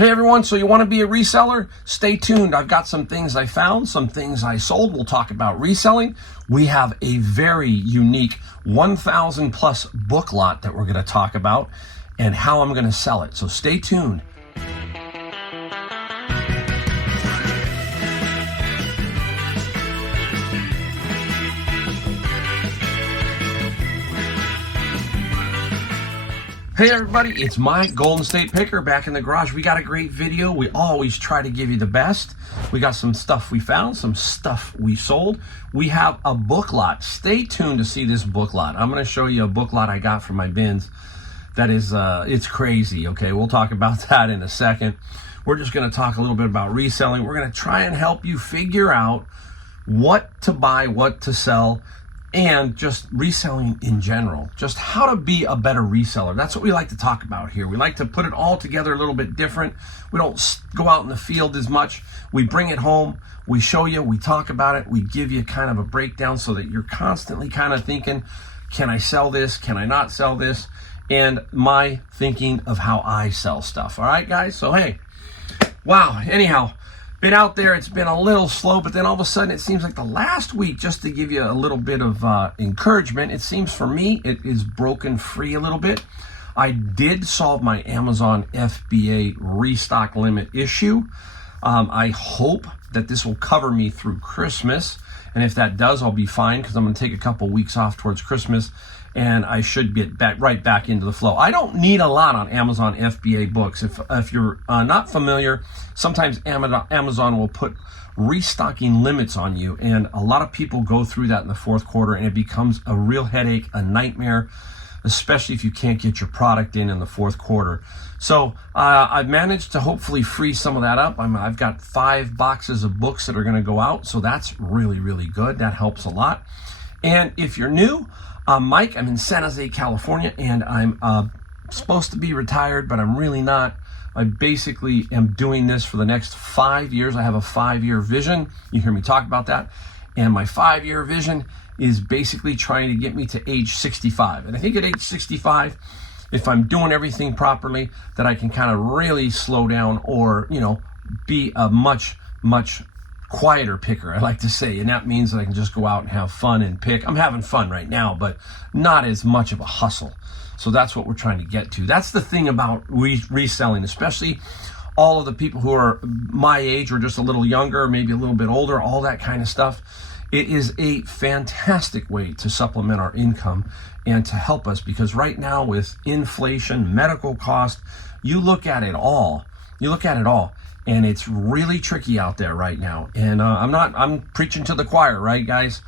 Hey everyone, so you want to be a reseller? Stay tuned. I've got some things I found, some things I sold. We'll talk about reselling. We have a very unique 1,000 plus book lot that we're going to talk about and how I'm going to sell it. So stay tuned. Hey everybody, it's Mike, Golden State Picker, back in the garage. We got a great video. We always try to give you the best. We got some stuff we found, some stuff we sold. We have a book lot. Stay tuned to see this book lot. I'm going to show you a book lot I got from my bins. That is, it's crazy. Okay, we'll talk about that in a second. We're just going to talk a little bit about reselling. We're going to try and help you figure out what to buy, what to sell, and just reselling in general, just how to be a better reseller. That's what we like to talk about here. We like to put it all together a little bit different. We don't go out in the field as much. We bring it home, we show you, we talk about it, we give you kind of a breakdown so that you're constantly kind of thinking, can I sell this? Can I not sell this? And my thinking of how I sell stuff. All right, guys? So, hey, wow, anyhow, been out there, it's been a little slow, but then all of a sudden it seems like the last week, just to give you a little bit of encouragement, it seems for me it is broken free a little bit. I did solve my Amazon FBA restock limit issue. I hope that this will cover me through Christmas, and if that does, I'll be fine because I'm going to take a couple weeks off towards Christmas, and I should get right back into the flow. I don't need a lot on Amazon FBA books. If you're not familiar, sometimes Amazon will put restocking limits on you, and a lot of people go through that in the fourth quarter, and it becomes a real headache, a nightmare, especially if you can't get your product in the fourth quarter. So I've managed to hopefully free some of that up. I've got 5 boxes of books that are going to go out, so that's really, really good. That helps a lot. And if you're new, I'm Mike. I'm in San Jose, California, and I'm supposed to be retired, but I'm really not. I basically am doing this for the next 5 years. I have a 5-year vision. You hear me talk about that. And my 5-year vision is basically trying to get me to age 65. And I think at age 65, if I'm doing everything properly, that I can kind of really slow down or, be a much, much quieter picker, I like to say. And that means that I can just go out and have fun and pick. I'm having fun right now, but not as much of a hustle. So that's what we're trying to get to. That's the thing about reselling, especially all of the people who are my age or just a little younger, maybe a little bit older, all that kind of stuff. It is a fantastic way to supplement our income and to help us, because right now with inflation, medical cost, you look at it all, and it's really tricky out there right now. And I'm preaching to the choir, right, guys?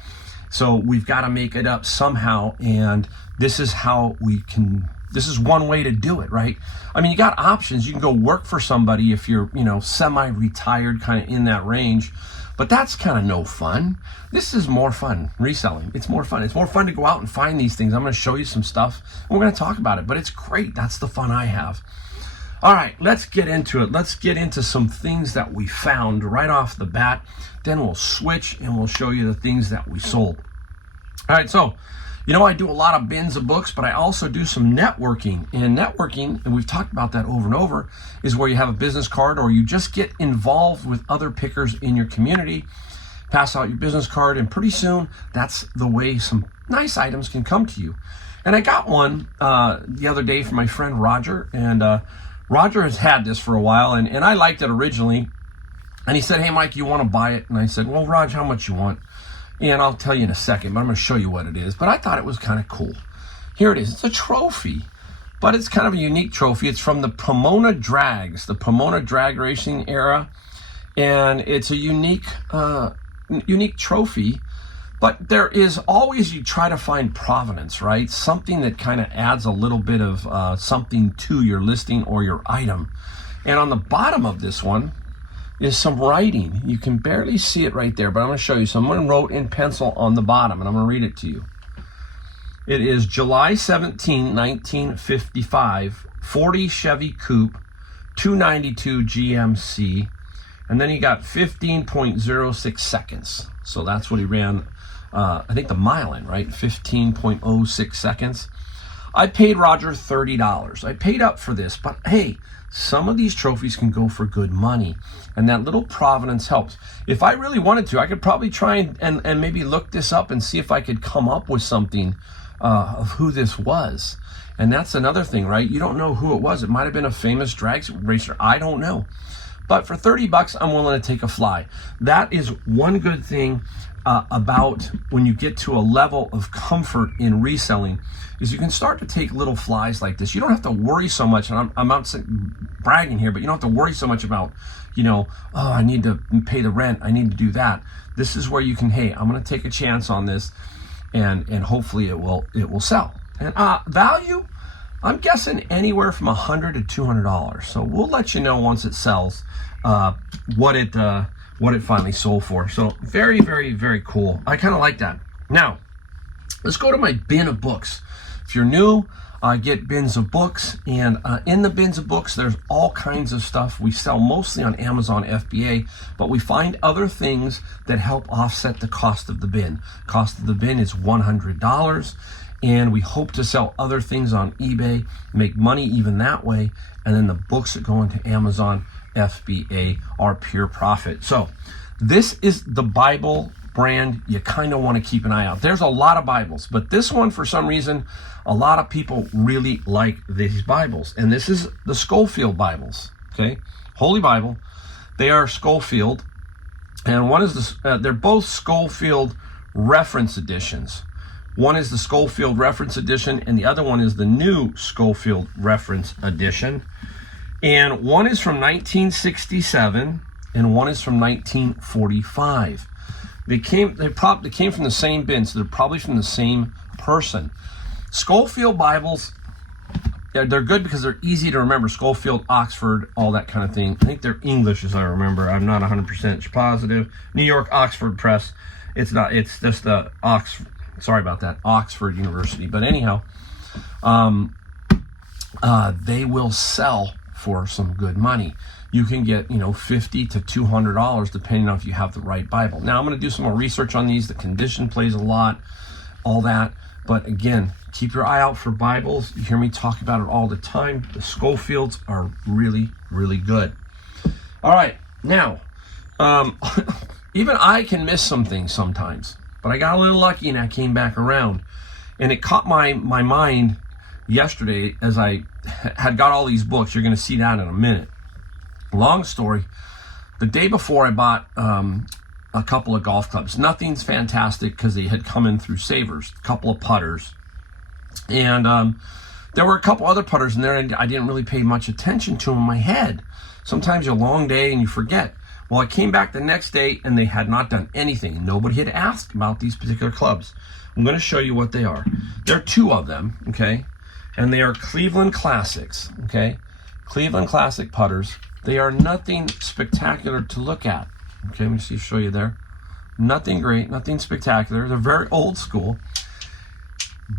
So we've got to make it up somehow, and this is how this is one way to do it, right? I mean, you got options. You can go work for somebody if you're, semi-retired, kind of in that range, but that's kind of no fun. This is more fun, reselling. It's more fun. It's more fun to go out and find these things. I'm going to show you some stuff, and we're going to talk about it, but it's great. That's the fun I have. All right, let's get into it. Let's get into some things that we found right off the bat. Then we'll switch and we'll show you the things that we sold. All right, so, I do a lot of bins of books, but I also do some networking. And networking, and we've talked about that over and over, is where you have a business card or you just get involved with other pickers in your community, pass out your business card, and pretty soon that's the way some nice items can come to you. And I got one the other day from my friend Roger, and Roger has had this for a while, and I liked it originally. And he said, hey, Mike, you want to buy it? And I said, well, Raj, how much you want? And I'll tell you in a second, but I'm going to show you what it is. But I thought it was kind of cool. Here it is. It's a trophy, but it's kind of a unique trophy. It's from the Pomona Drags, the Pomona Drag Racing era. And it's a unique trophy. But there is always, you try to find provenance, right? Something that kind of adds a little bit of something to your listing or your item. And on the bottom of this one is some writing. You can barely see it right there, but I'm going to show you. Someone wrote in pencil on the bottom, and I'm going to read it to you. It is July 17, 1955, 40 Chevy Coupe, 292 GMC, and then he got 15.06 seconds. So that's what he ran, I think the mile in, right? 15.06 seconds. I paid Roger $30. I paid up for this, but hey, some of these trophies can go for good money, and that little provenance helps. If I really wanted to, I could probably try and maybe look this up and see if I could come up with something of who this was. And that's another thing, right? You don't know who it was. It might have been a famous drag racer. I don't know. But for $30, I'm willing to take a fly. That is one good thing about when you get to a level of comfort in reselling, is you can start to take little flies like this. You don't have to worry so much, and I'm not bragging here, but you don't have to worry so much about, oh, I need to pay the rent, I need to do that. This is where you can, hey, I'm going to take a chance on this, and hopefully it will sell. And value, I'm guessing anywhere from $100 to $200. So we'll let you know once it sells what it finally sold for. So very, very, very cool. I kind of like that. Now, let's go to my bin of books. If you're new, get bins of books, and in the bins of books, there's all kinds of stuff. We sell mostly on Amazon FBA, but we find other things that help offset the cost of the bin. Cost of the bin is $100, and we hope to sell other things on eBay, make money even that way, and then the books that go into Amazon FBA are pure profit. So this is the Bible brand you kind of want to keep an eye out. There's a lot of Bibles, but this one, for some reason, a lot of people really like these Bibles. And this is the Schofield Bibles, okay? Holy Bible. They are Schofield, and one is they're both Schofield reference editions. One is the Schofield reference edition, and the other one is the new Schofield reference edition. And one is from 1967, and one is from 1945. They came from the same bin, so they're probably from the same person. Schofield Bibles, they're good because they're easy to remember. Schofield, Oxford, all that kind of thing. I think they're English, as I remember. I'm not 100% positive. New York Oxford Press. It's not. It's just the Oxford. Sorry about that. Oxford University. But anyhow, they will sell for some good money. You can get, $50 to $200 depending on if you have the right Bible. Now, I'm going to do some more research on these. The condition plays a lot, all that. But again, keep your eye out for Bibles. You hear me talk about it all the time. The Schofields are really, really good. All right, now, even I can miss some things sometimes. But I got a little lucky and I came back around. And it caught my mind yesterday as I had got all these books. You're going to see that in a minute. Long story, the day before I bought a couple of golf clubs. Nothing's fantastic because they had come in through Savers, a couple of putters. And there were a couple other putters in there, and I didn't really pay much attention to them in my head. Sometimes a long day and you forget. Well, I came back the next day and they had not done anything. Nobody had asked about these particular clubs. I'm going to show you what they are. There are two of them, okay? And they are Cleveland Classics, okay? Cleveland Classic putters. They are nothing spectacular to look at. Okay, let me see, show you there. Nothing great, nothing spectacular. They're very old school,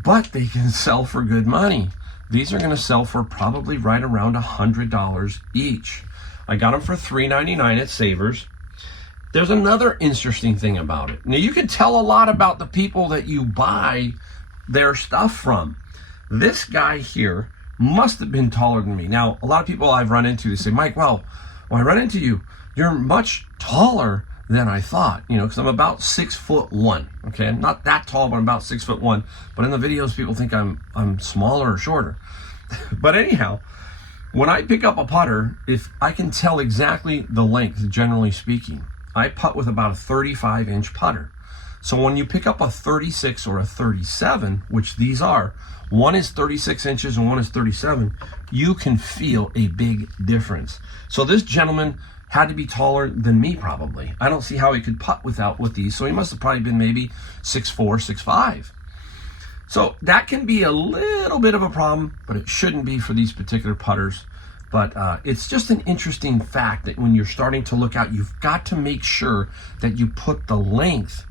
but they can sell for good money. These are going to sell for probably right around $100 each. I got them for $3.99 at Savers. There's another interesting thing about it. Now, you can tell a lot about the people that you buy their stuff from. This guy here must have been taller than me. Now, a lot of people I've run into, they say, Mike, well, when I run into you, you're much taller than I thought, because I'm about 6'1". Okay, I'm not that tall, but I'm about 6'1". But in the videos, people think I'm smaller or shorter. But anyhow, when I pick up a putter, if I can tell exactly the length, generally speaking, I putt with about a 35-inch putter. So when you pick up a 36 or a 37, which these are, one is 36 inches and one is 37, you can feel a big difference. So this gentleman had to be taller than me probably. I don't see how he could putt with these, so he must have probably been maybe 6'4", 6'5". So that can be a little bit of a problem, but it shouldn't be for these particular putters. But it's just an interesting fact that when you're starting to look out, you've got to make sure that you put the length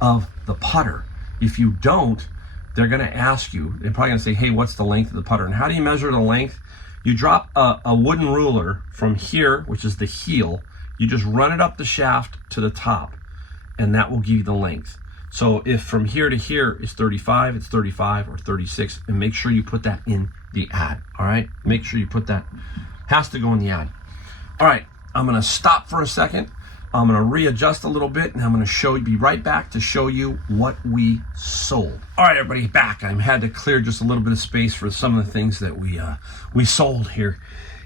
of the putter. If you don't, they're going to ask you, they're probably going to say, hey, what's the length of the putter? And how do you measure the length? You drop a wooden ruler from here, which is the heel. You just run it up the shaft to the top, and that will give you the length. So if from here to here is 35, it's 35 or 36, and make sure you put that in the ad, all right? Make sure you put that, has to go in the ad. All right, I'm gonna stop for a second. I'm gonna readjust a little bit, and I'm gonna be right back to show you what we sold. All right, everybody, back. I had to clear just a little bit of space for some of the things that we sold here.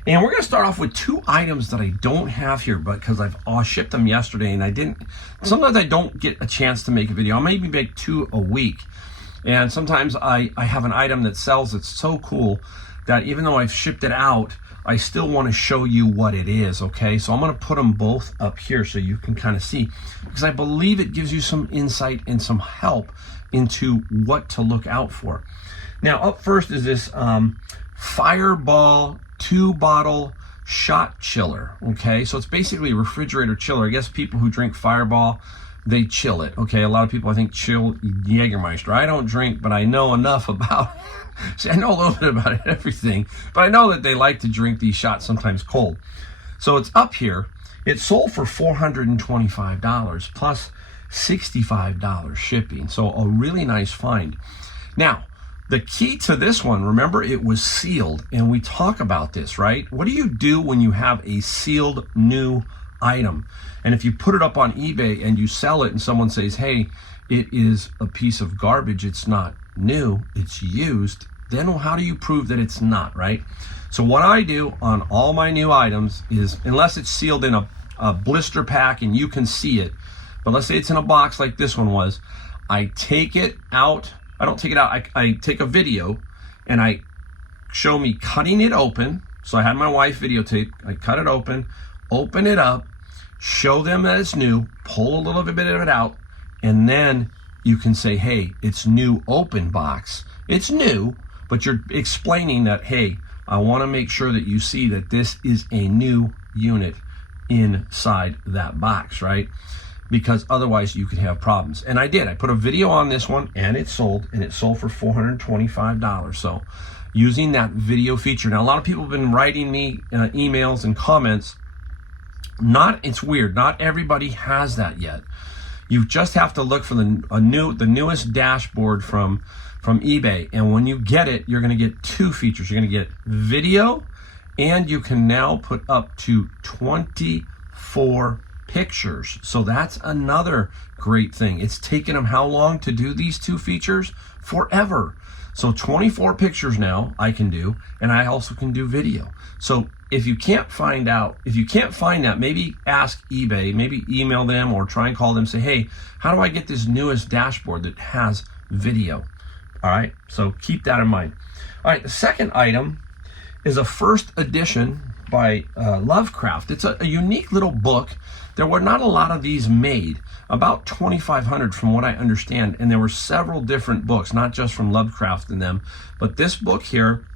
And we're gonna start off with 2 items that I don't have here, but because I've shipped them yesterday, and sometimes I don't get a chance to make a video. I'll maybe make 2 a week. And sometimes I have an item that sells that's so cool that even though I've shipped it out, I still want to show you what it is, okay? So I'm gonna put them both up here so you can kind of see, because I believe it gives you some insight and some help into what to look out for. Now, up first is this Fireball 2-bottle shot chiller, okay? So it's basically a refrigerator chiller. I guess people who drink Fireball, they chill it, okay? A lot of people, I think, chill Jägermeister. I don't drink, but I know enough about see, I know a little bit about everything, but I know that they like to drink these shots sometimes cold. So it's up here. It sold for $425 plus $65 shipping. So a really nice find. Now, the key to this one, remember, it was sealed, and we talk about this, right? What do you do when you have a sealed new item? And if you put it up on eBay and you sell it and someone says, hey, it is a piece of garbage, it's not new, it's used, then how do you prove that it's not, right? So what I do on all my new items is, unless it's sealed in a blister pack and you can see it, but let's say it's in a box like this one was, I take it out. I don't take it out, I take a video and I show me cutting it open. So I had my wife videotape, I cut it open it up, show them that it's new, pull a little bit of it out, and then you can say, hey, it's new open box. It's new, but you're explaining that, hey, I wanna make sure that you see that this is a new unit inside that box, right? Because otherwise you could have problems. And I did. I put a video on this one, and it sold for $425. So using that video feature. Now, a lot of people have been writing me emails and comments. It's weird. Not everybody has that yet. You just have to look for the newest dashboard from eBay. And when you get it, you're going to get 2 features. You're going to get video, and you can now put up to 24 pictures. So that's another great thing. It's taken them how long to do these 2 features? Forever. So 24 pictures now I can do, and I also can do video. So if you can't find that, maybe ask eBay, maybe email them or try and call them, say, hey, how do I get this newest dashboard that has video? All right, so keep that in mind. All right, the second item is a first edition by Lovecraft. It's a unique little book. There were not a lot of these made, about 2,500 from what I understand, and there were several different books, not just from Lovecraft in them, but this book here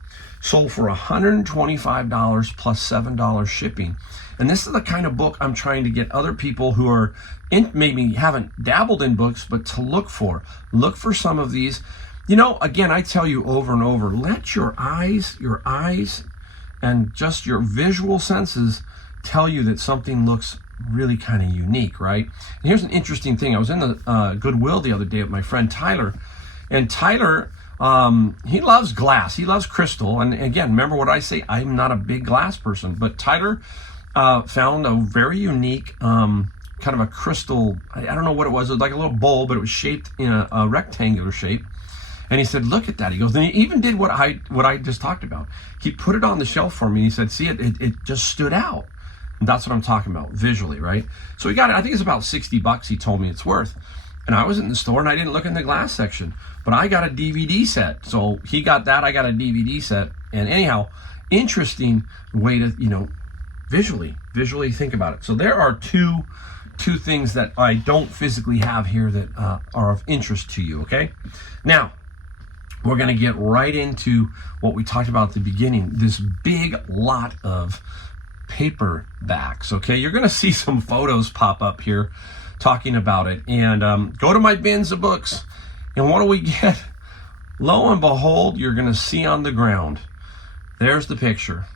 sold for $125 plus $7 shipping. And this is the kind of book I'm trying to get other people who are maybe haven't dabbled in books, but to look for. Look for some of these. You know, again, I tell you over and over, let your eyes and just your visual senses tell you that something looks really kind of unique, right? And here's an interesting thing. I was in the Goodwill the other day with my friend Tyler, and Tyler, he loves glass. He loves crystal. And again, remember what I say, I'm not a big glass person, but Tyler found a very unique kind of a crystal, I don't know what it was like a little bowl, but it was shaped in a rectangular shape. And he said, look at that. He goes, and he even did what I just talked about. He put it on the shelf for me. He said, see, it just stood out. And that's what I'm talking about visually, right? So he got it, I think it's about $60 he told me it's worth. And I was in the store and I didn't look in the glass section, but I got a DVD set. So he got that, I got a DVD set. And anyhow, interesting way to, visually think about it. So there are two things that I don't physically have here that are of interest to you, okay? Now, we're gonna get right into what we talked about at the beginning, this big lot of paperbacks, okay? You're gonna see some photos pop up here talking about it, and go to my bins of books, and what do we get? Lo and behold, you're gonna see on the ground, there's the picture.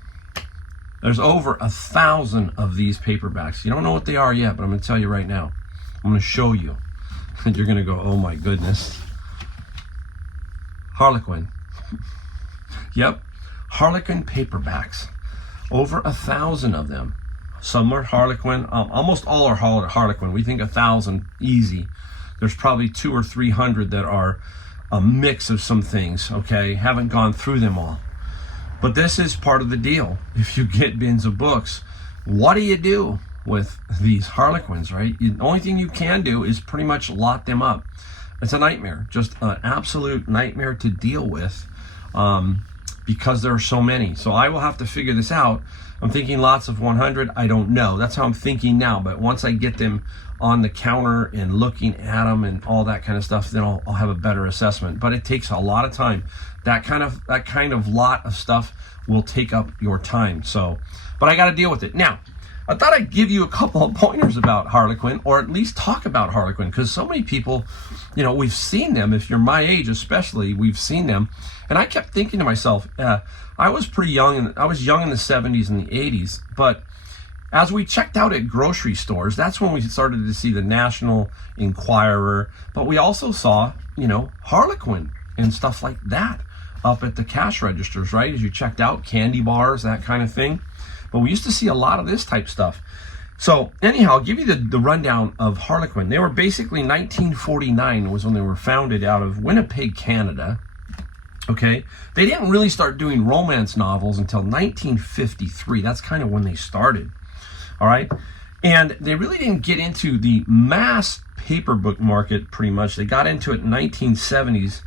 There's over 1,000 of these paperbacks. You don't know what they are yet, but I'm gonna tell you right now. I'm gonna show you. and you're going to go, oh my goodness. Harlequin. Yep. Harlequin paperbacks. Over 1,000 of them. Some are Harlequin. Almost all are Harlequin. We think 1,000 easy. There's probably 200 or 300 that are a mix of some things, okay? Haven't gone through them all. But this is part of the deal. If you get bins of books, what do you do with these Harlequins, right? The only thing you can do is pretty much lock them up. It's a nightmare, just an absolute nightmare to deal with because there are so many. So I will have to figure this out. I'm thinking lots of 100. I don't know. That's how I'm thinking now. But once I get them on the counter and looking at them and all that kind of stuff, then I'll have a better assessment. But it takes a lot of time. That kind of lot of stuff will take up your time. So, but I got to deal with it. Now, I thought I'd give you a couple of pointers about Harlequin, or at least talk about Harlequin, because so many people, you know, we've seen them. If you're my age especially, we've seen them. And I kept thinking to myself, I was pretty young, and I was young in the 70s and the 80s, but as we checked out at grocery stores, that's when we started to see the National Enquirer, but we also saw, you know, Harlequin and stuff like that up at the cash registers, right? As you checked out, candy bars, that kind of thing. But we used to see a lot of this type stuff. So anyhow, I'll give you the rundown of Harlequin. They were basically 1949 was when they were founded out of Winnipeg, Canada. Okay, they didn't really start doing romance novels until 1953. That's kind of when they started. All right, and they really didn't get into the mass paper book market pretty much. They got into it in 1970s,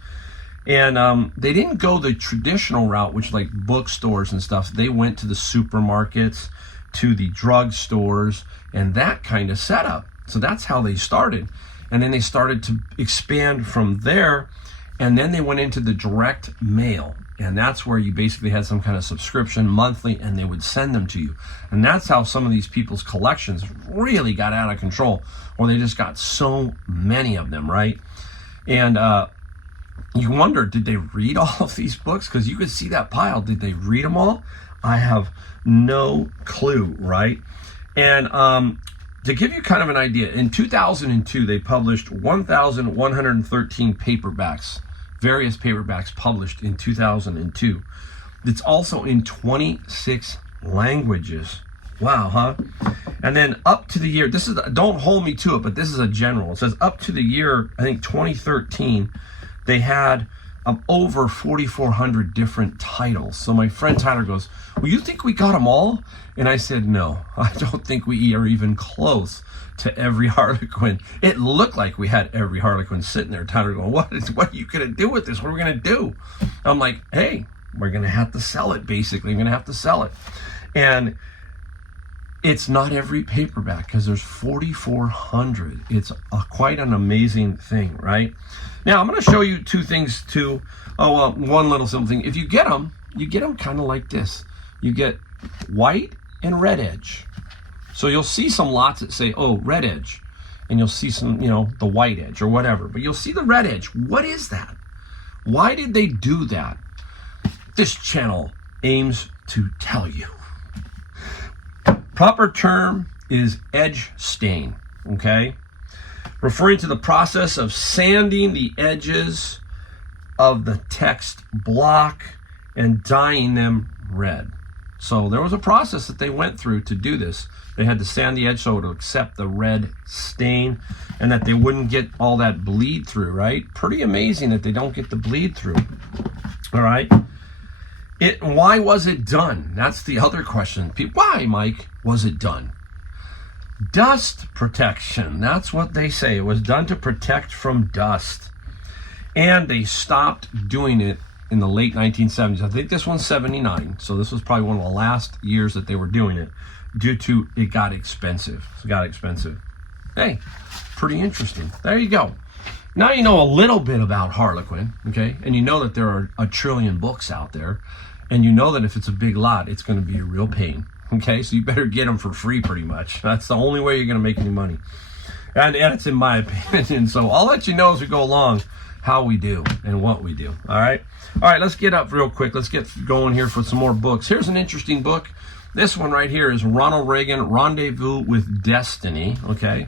and they didn't go the traditional route, which like bookstores and stuff. They went to the supermarkets, to the drugstores, and that kind of setup. So that's how they started, and then they started to expand from there. And then they went into the direct mail, and that's where you basically had some kind of subscription monthly, and they would send them to you. And that's how some of these people's collections really got out of control, or they just got so many of them, right? And you wonder, did they read all of these books? Because you could see that pile. Did they read them all? I have no clue, right? And to give you kind of an idea, in 2002, they published 1,113 paperbacks, various paperbacks published in 2002. It's also in 26 languages. Wow, huh? And then up to the year, this is, don't hold me to it, but this is a general. It says up to the year, I think 2013, they had over 4,400 different titles. So my friend Tyler goes, well, you think we got them all? And I said, no, I don't think we are even close to every Harlequin. It looked like we had every Harlequin sitting there. Tyler going, what are you going to do with this? What are we going to do? I'm like, hey, we're going to have to sell it, basically. We're going to have to sell it. And it's not every paperback because there's 4,400. It's quite an amazing thing, right? Now, I'm going to show you two things too. One little simple thing. If you get them kind of like this. You get white and red edge. So you'll see some lots that say, oh, red edge. And you'll see some, you know, the white edge or whatever. But you'll see the red edge. What is that? Why did they do that? This channel aims to tell you. Proper term is edge stain, okay? Referring to the process of sanding the edges of the text block and dyeing them red. So there was a process that they went through to do this. They had to sand the edge so it would accept the red stain and that they wouldn't get all that bleed through, right? Pretty amazing that they don't get the bleed through, all right? Why was it done? That's the other question. Why, Mike, was it done? Dust protection. That's what they say. It was done to protect from dust. And they stopped doing it in the late 1970s. I think this one's 79. So this was probably one of the last years that they were doing it due to it got expensive. It got expensive. Hey, pretty interesting. There you go. Now you know a little bit about Harlequin, okay? And you know that there are a trillion books out there. And you know that if it's a big lot, it's going to be a real pain, okay? So you better get them for free pretty much. That's the only way you're going to make any money. And it's in my opinion. So I'll let you know as we go along how we do and what we do, all right? All right, let's get up real quick. Let's get going here for some more books. Here's an interesting book. This one right here is Ronald Reagan, Rendezvous with Destiny, okay?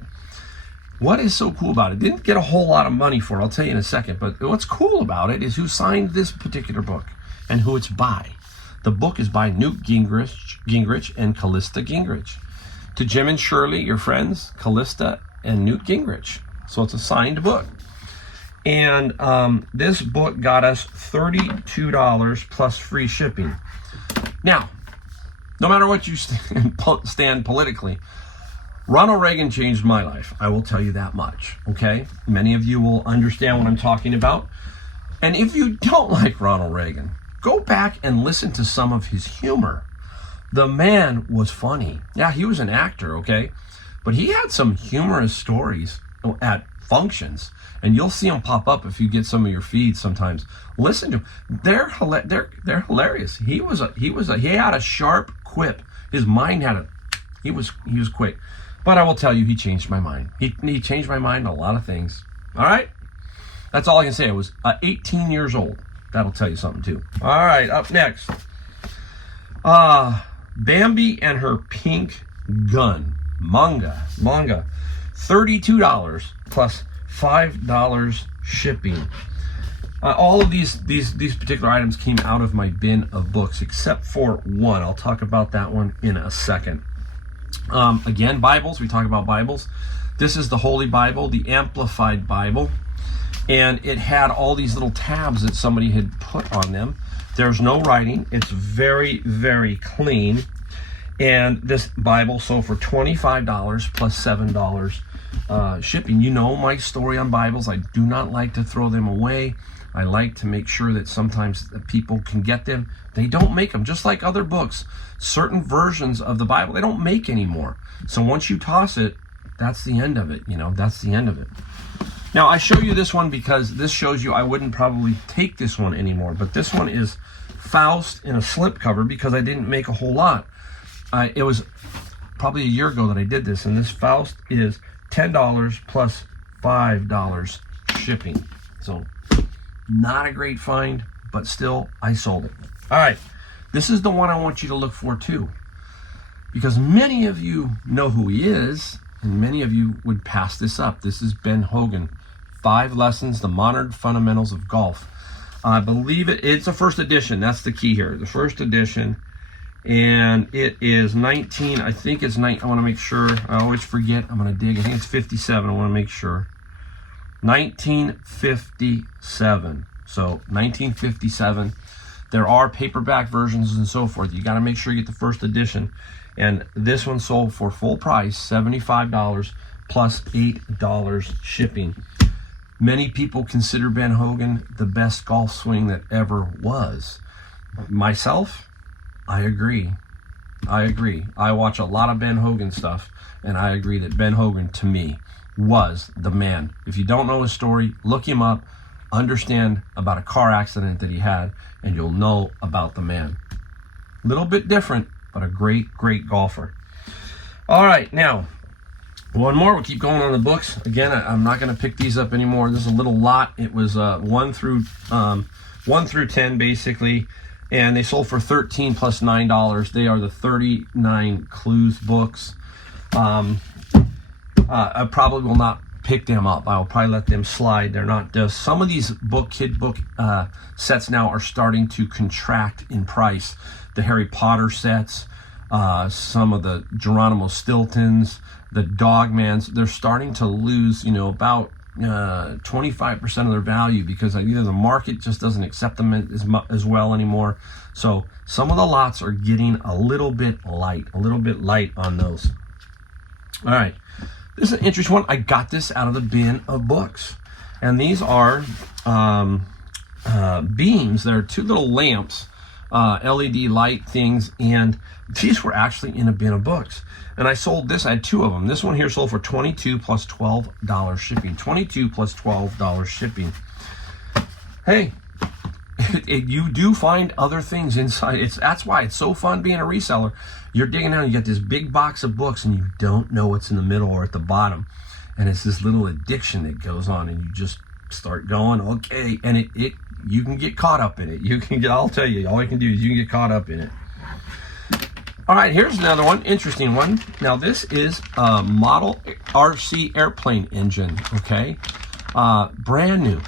What is so cool about it? Didn't get a whole lot of money for it, I'll tell you in a second, but what's cool about it is who signed this particular book and who it's by. The book is by Newt Gingrich and Callista Gingrich. To Jim and Shirley, your friends, Callista and Newt Gingrich. So it's a signed book. And this book got us $32 plus free shipping. Now, no matter what you stand politically, Ronald Reagan changed my life. I will tell you that much, okay? Many of you will understand what I'm talking about. And if you don't like Ronald Reagan, go back and listen to some of his humor. The man was funny. Yeah, he was an actor, okay? But he had some humorous stories at functions, and you'll see them pop up if you get some of your feeds sometimes. Listen to them. They're hilarious. He had a sharp quip. His mind had he was quick. But I will tell you, he changed my mind. He changed my mind on a lot of things. All right? That's all I can say. I was 18 years old. That'll tell you something too. All right, up next. Bambi and Her Pink Gun. Manga. $32 plus $5 shipping. All of these particular items came out of my bin of books, except for one. I'll talk about that one in a second. Again, Bibles. We talk about Bibles. This is the Holy Bible, the Amplified Bible. And it had all these little tabs that somebody had put on them. There's no writing. It's very, very clean. And this Bible sold for $25 plus $7 shipping. You know my story on Bibles. I do not like to throw them away. I like to make sure that sometimes people can get them. They don't make them, just like other books. Certain versions of the Bible, they don't make anymore. So once you toss it, that's the end of it. That's the end of it. Now, I show you this one because this shows you I wouldn't probably take this one anymore. But this one is Faust in a slipcover because I didn't make a whole lot. It was probably a year ago that I did this. And this Faust is $10 plus $5 shipping. So not a great find, but still, I sold it. All right, this is the one I want you to look for too, because many of you know who he is, and many of you would pass this up. This is Ben Hogan, 5 Lessons, the Modern Fundamentals of Golf. I believe it's a first edition. That's the key here, the first edition, and it is 19. I think it's 9. I want to make sure. I always forget. I'm going to dig. I think it's 57. I want to make sure. 1957. So 1957. There are paperback versions and so forth. You got to make sure you get the first edition. And this one sold for full price, $75 plus $8 shipping. Many people consider Ben Hogan the best golf swing that ever was. Myself, I agree. I watch a lot of Ben Hogan stuff, and I agree that Ben Hogan, to me, was the man. If you don't know his story, look him up, understand about a car accident that he had, and you'll know about the man. A little bit different, but a great, great golfer. All right, now, one more. We'll keep going on the books. Again, I'm not going to pick these up anymore. This is a little lot. It was 1 through 10, basically, and they sold for $13 plus $9. They are the 39 Clues books. I probably will not pick them up. I'll probably let them slide. They're not just some of these kid book sets now are starting to contract in price. The Harry Potter sets, some of the Geronimo Stiltons, the Dogmans, they're starting to lose, about 25% of their value because either the market just doesn't accept them as well anymore. So some of the lots are getting a little bit light on those. All right. This is an interesting one. I got this out of the bin of books. And these are beams. They're 2 little lamps, LED light things. And these were actually in a bin of books. And I sold this. I had 2 of them. This one here sold for $22 plus $12 shipping. $22 plus $12 shipping. Hey, you do find other things inside. That's why it's so fun being a reseller. You're digging down, you get this big box of books, and you don't know what's in the middle or at the bottom. And it's this little addiction that goes on, and you just start going, okay. And you can get caught up in it. I'll tell you, all you can do is you can get caught up in it. All right, here's another one, interesting one. Now, this is a model RC airplane engine, okay? Brand new.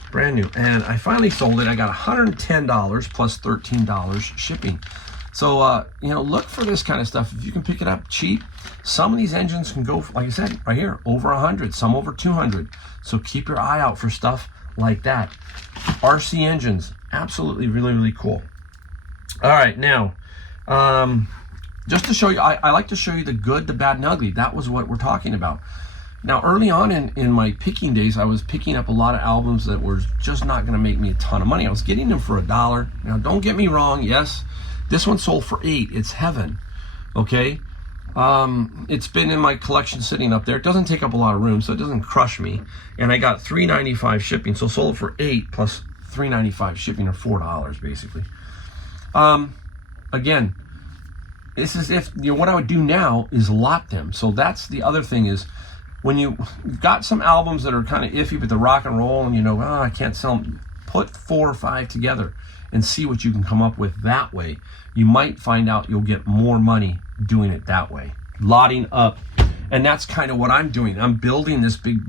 And I finally sold it. I got $110 plus $13 shipping. So, look for this kind of stuff. If you can pick it up cheap, some of these engines can go, like I said, right here, over 100, some over 200. So keep your eye out for stuff like that. RC engines, absolutely really, really cool. All right, now, just to show you, I like to show you the good, the bad, and ugly. That was what we're talking about. Now, early on in my picking days, I was picking up a lot of albums that were just not going to make me a ton of money. I was getting them for $1. Now, don't get me wrong. Yes, this one sold for $8. It's heaven, okay? It's been in my collection sitting up there. It doesn't take up a lot of room, so it doesn't crush me. And I got $3.95 shipping, so sold for $8 plus $3.95 shipping, or $4 basically. Again, this is if what I would do now is lot them. So that's the other thing is, when you've got some albums that are kind of iffy with the rock and roll, and I can't sell them, put 4 or 5 together and see what you can come up with that way. You might find out you'll get more money doing it that way, lotting up. And that's kind of what I'm doing. I'm building this big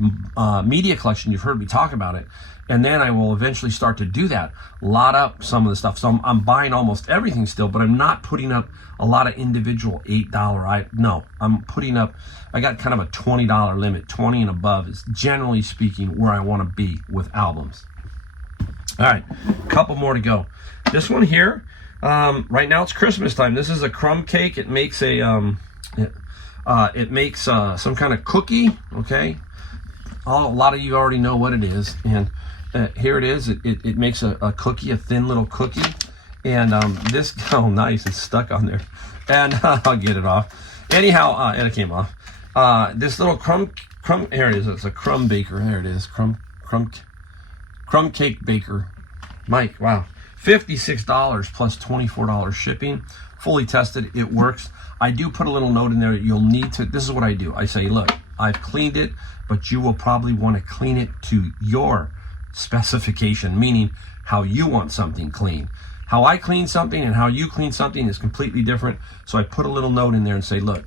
media collection. You've heard me talk about it. And then I will eventually start to do that, lot up some of the stuff. So I'm buying almost everything still, but I'm not putting up a lot of individual $8. No, I'm putting up, I got kind of a $20 limit. 20 and above is generally speaking where I want to be with albums. All right, a couple more to go. This one here, right now it's Christmas time. This is a crumb cake. It makes a some kind of cookie, okay? A lot of you already know what it is, and here it is. It makes a cookie, a thin little cookie, and this, oh nice, it's stuck on there, and I'll get it off. Anyhow, and it came off. This little crumb, here it is. It's a crumb baker. There it is, crumb cake baker. Mike, wow, $56 plus $24 shipping. Fully tested, it works. I do put a little note in there. You'll need to, this is what I do. I say, look, I've cleaned it, but you will probably want to clean it to your specification, meaning how you want something clean. How I clean something and how you clean something is completely different. So I put a little note in there and say, look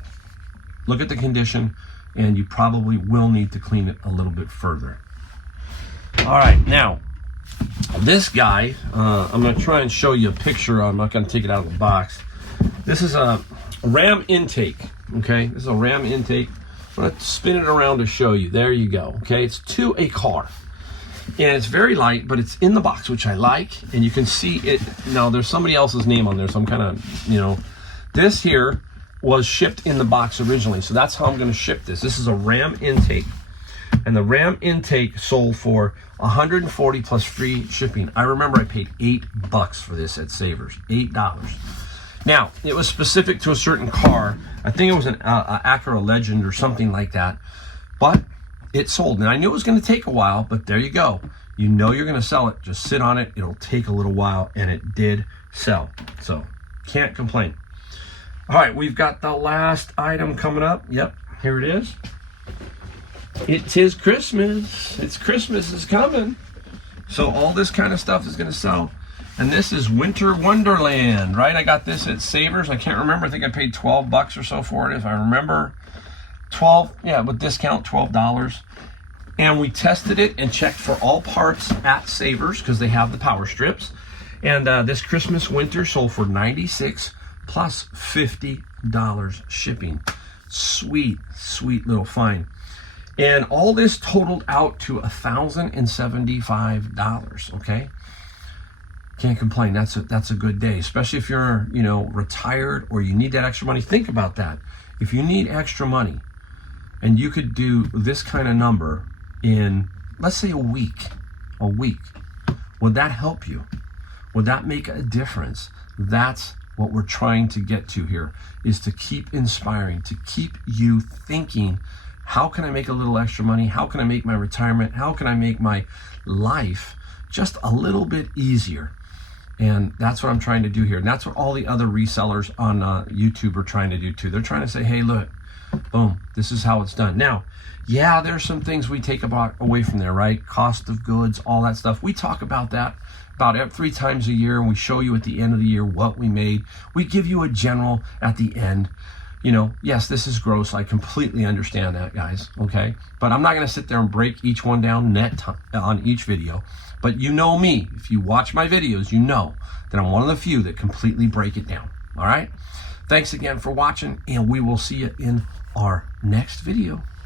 at the condition, and you probably will need to clean it a little bit further. All right, now, this guy, I'm going to try and show you a picture. I'm not going to take it out of the box. This is a Ram intake, okay? This is a Ram intake. I'm going to spin it around to show you. There you go, okay? It's to a car. And it's very light, but it's in the box, which I like. And you can see it. Now, there's somebody else's name on there, so I'm kind of, this here was shipped in the box originally. So that's how I'm going to ship this. This is a Ram intake. And the Ram intake sold for $140 plus free shipping. I remember I paid $8 for this at Savers. $8. Now, it was specific to a certain car. I think it was an Acura Legend or something like that. But it sold. And I knew it was going to take a while, but there you go. You know you're going to sell it. Just sit on it. It'll take a little while, and it did sell. So, can't complain. All right, we've got the last item coming up. Yep, here it is. It is Christmas. It's Christmas is coming. So all this kind of stuff is going to sell. And this is Winter Wonderland, right? I got this at Savers. I can't remember. I think I paid $12 or so for it, if I remember. 12, yeah, with discount, $12. And we tested it and checked for all parts at Savers because they have the power strips. And this Christmas winter sold for $96 plus $50 shipping. Sweet, sweet little find. And all this totaled out to $1,075, okay? Can't complain. That's a good day, especially if you're, retired or you need that extra money. Think about that. If you need extra money and you could do this kind of number in, let's say, a week, would that help you? Would that make a difference? That's what we're trying to get to here, is to keep inspiring, to keep you thinking, how can I make a little extra money? How can I make my retirement? How can I make my life just a little bit easier? And that's what I'm trying to do here. And that's what all the other resellers on YouTube are trying to do too. They're trying to say, hey, look, boom, this is how it's done. Now, yeah, there's some things we take away from there, right? Cost of goods, all that stuff. We talk about that about 3 times a year, and we show you at the end of the year what we made. We give you a general at the end. Yes, this is gross. I completely understand that, guys, okay? But I'm not going to sit there and break each one down on each video. But you know me. If you watch my videos, you know that I'm one of the few that completely break it down, all right? Thanks again for watching, and we will see you in our next video.